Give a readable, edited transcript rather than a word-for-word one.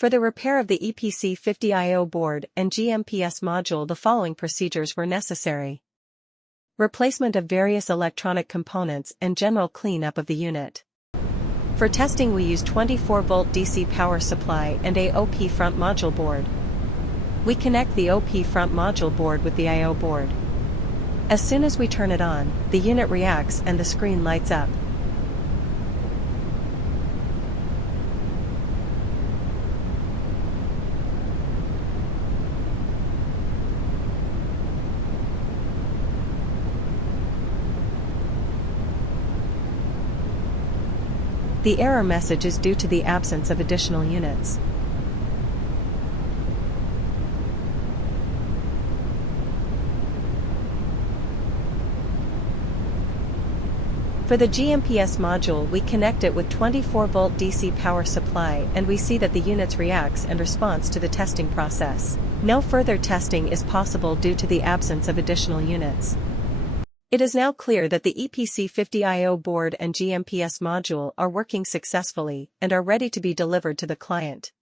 For the repair of the EPC50 I/O board and GMPS module, the following procedures were necessary. Replacement of various electronic components and general cleanup of the unit. For testing, we use 24-volt DC power supply and a OP front module board. We connect the OP front module board with the I/O board. As soon as we turn it on, the unit reacts and the screen lights up. The error message is due to the absence of additional units. For the GMPS module, we connect it with 24-volt DC power supply and we see that the units reacts and responds to the testing process. No further testing is possible due to the absence of additional units. It is now clear that the EPC50 I/O board and GMPS module are working successfully and are ready to be delivered to the client.